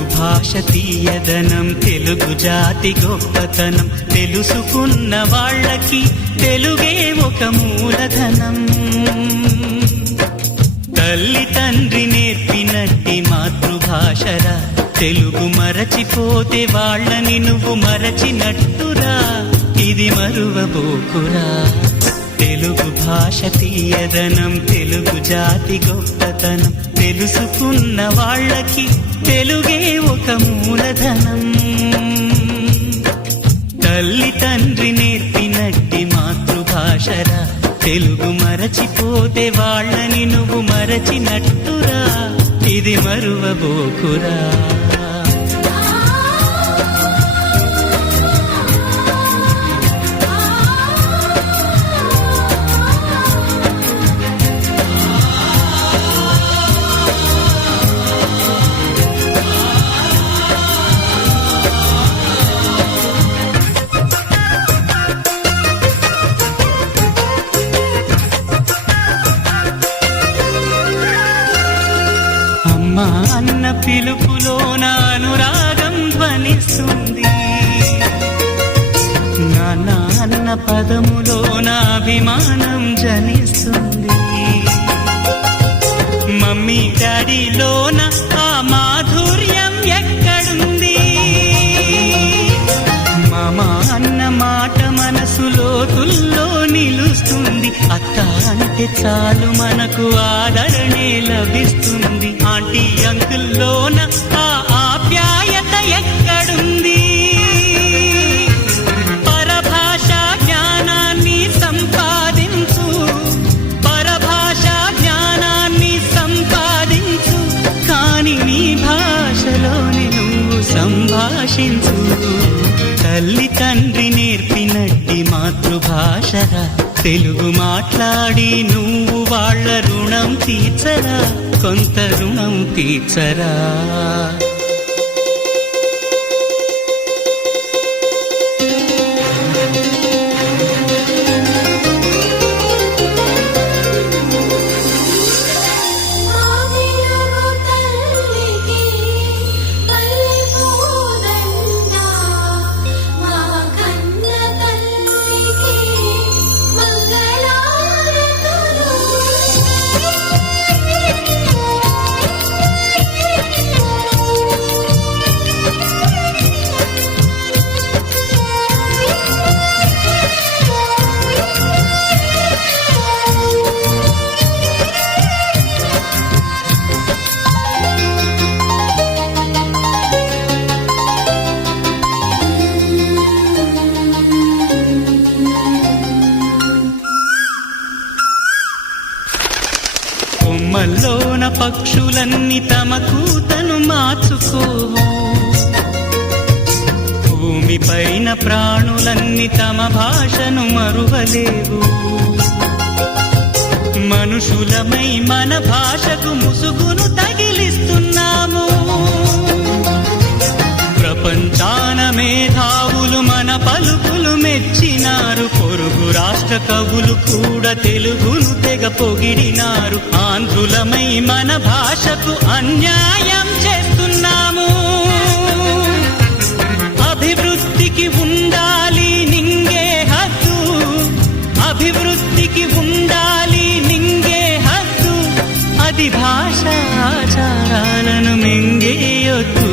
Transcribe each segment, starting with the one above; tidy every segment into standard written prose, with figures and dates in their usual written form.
తెలుగు భాష తీయదనం, తెలుగు జాతి గొప్పతనం, తెలుసుకున్న వాళ్ళకి తెలుగే ఒక మూలధనం. తల్లి తండ్రి నేర్పినట్టి మాతృభాషరా, తెలుగు మరచిపోతే వాళ్ళని నువ్వు మరచినట్టురా, ఇది మరువబోకురా. తెలుగు భాష తీయదనం, తెలుగు జాతి గొప్పతనం, తెలుసుకున్న వాళ్ళకి తెలుగే ఒక మూలధనం. తల్లి తండ్రి నేర్పినట్టి మాతృభాషరా, తెలుగు మరచిపోతే వాళ్ళని నువ్వు మరచినట్టురా, ఇది మరువబోకురా. అమ్మా అన్న పిలుపులోన అనురాగం ధ్వనిస్తుంది, నాన్న అన్న పదములోన అభిమానం జనిస్తుంది, మమ్మీ డాడీలోన ఆ మాధుర్యం ఎక్కడుంది, మామ అన్న మాట మనసులో తుల్లో నిలుస్తుంది, అత్త అంటే చాలు మనకు ఆదరణే లభిస్తుంది, ఆంటీ అంకుల్లోన ఆ ఆప్యాయత ఎక్కడుంది. పరభాషా జ్ఞానాన్ని సంపాదించు, పరభాషా జ్ఞానాన్ని సంపాదించు, కాని నీ భాషలోని నువ్వు సంభాషించు. తల్లి తండ్రి నేర్పినట్టి మాతృభాషరా, తెలుగు మాట్లాడి నువ్వు వాళ్ళ రుణం తీర్చరా, కొంత రుణం తీర్చరా. కొమ్మల్లోన పక్షులన్నీ తమ కూతను మార్చుకోవు, భూమిపైన ప్రాణులన్నీ తమ భాషను మరువలేవు, మనుషులమై మన భాషకు ముసుగును తగిలిస్తున్నాము, ప్రపంచాన మేధావులు మన పలుకులు మెచ్చినారు, పొరుగు రాష్ట్ర కవులు కూడా తెలుగును తెగ పొగిడినారు, ఆంధ్రులమై మన భాషకు అన్యాయం చేస్తున్నాము. అభివృద్ధికి ఉండాలి నింగే హద్దు, అభివృద్ధికి ఉండాలి నింగే హద్దు, అది భాష ఆచారాలను మింగేయొద్దు.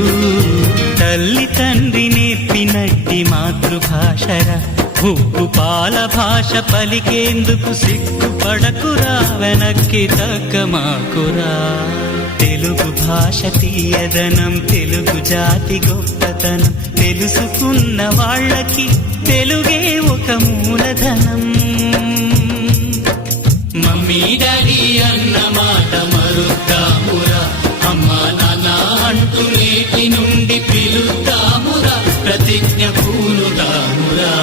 తల్లి తండ్రి నేర్పినట్టి మాతృభాషరా, ఉప్పు పాల భాష పలికేందుకు సిగ్గుపడకురా, వెనక్కి తగ్గమాకురా. తెలుగు భాష తీయదనం, తెలుగు జాతి గొప్పతనం, తెలుసుకున్న వాళ్ళకి తెలుగే ఒక మూలధనం. మమ్మీ డాడీ అన్న మాట మరుద్దామురా, అమ్మా నాన్న అంటూ నేటి నుండి పిలుద్దామురా, ప్రతిజ్ఞ పూనుదామురా.